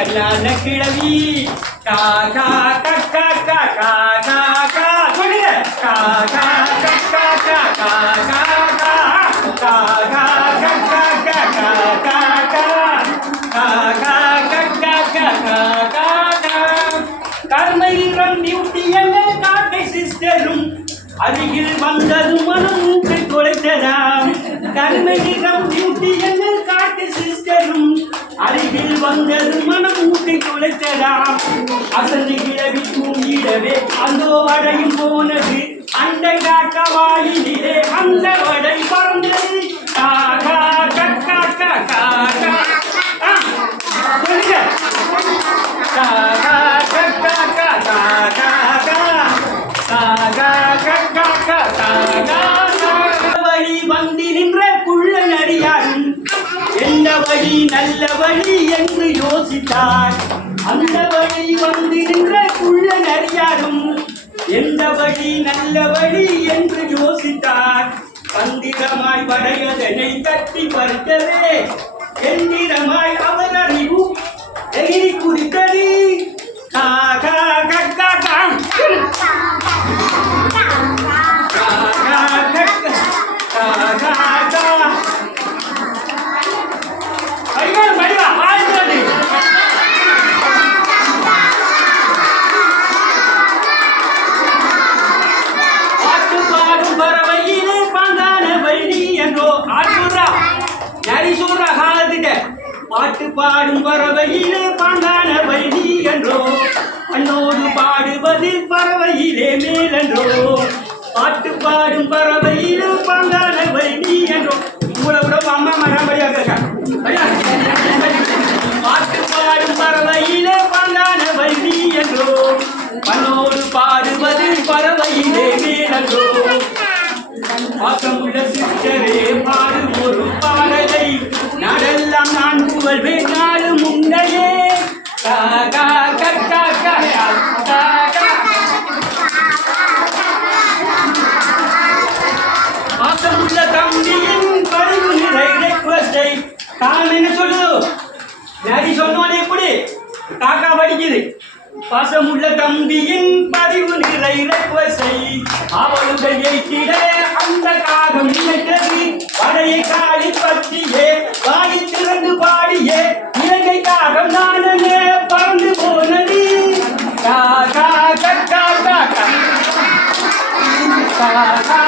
கல்லான கிழவி காகா கக்கா காகா காகா சொல்லுங்க காகா கக்கா காகா காகா காகா கக்கா காகா காகா காகா கக்கா காகா காகா கர்மையிடம் டியூட்டி என்ற காக்கை சிஸ்டரும் அருகில் வந்தது மனம் மூக்கை தொலைத்ததாம் கர்மையிடம் டியூட்டி என்ற காக்கை சிஸ்டரும் அருகில் வந்தது மனம் மூக்கை தொலைத்ததாம் அசந்து கிழவி தூங்கிடவே அந்த வடையும் போனது அந்த காக்கா வாயிலே அந்த வடை பறந்தது காகா கக்கா காகா வழி வந்து நின்ற குள்ள நடிகாரும் எந்த வழி நல்ல வழி என்று யோசித்தார் அந்த வழி வந்து நின்ற குள்ள நடிகாரும் எந்த வழி நல்ல வழி என்று யோசித்தார் தந்திரமாய் வடையதனை கட்டி பறித்ததே எந்திரமாய் அவர் அறிவு எகிரி குதித்தது காகா கக்கா பாட்டு பாடும் பறவையிலே பாண்டான வைணி என்றோ அண்ணோடு பாடுவது பறவையிலே மேலென்றோ பாட்டு பாடும் பறவையிலே பாண்டான வைணி என்றோ உங்களை விட அம்மா மரபடியாக பாட்டு பாடும் பறவையிலே பாண்டான வைணி என்றோ அண்ணோடு பாடுவது பறவையிலே மேலென்றோ பாசமுள்ள சிஸ்டரே பாடும் ஒரு பாடலை நாடெல்லாம் நான் புகழ்வேன் நாடு முன்னையே காகா கக்கா காகா பாசமுள்ள தம்பியின் பதிவு நிறை ரெக்வஸ்டை காலம் என்ன சொல்லு நரி சொன்னோனே எப்படி காக்கா படிக்குது பாசமுள்ள தம்பியின் பதிவு நிறை ரெக்வஸ்டை அவளுடைய கிட அந்த காகம் நினைத்தது வடையை காலி பற்றியே வாய் திறந்து பாடியே இலங்கை காகம் நானே பறந்து போனது காகா கக்கா காகா காகா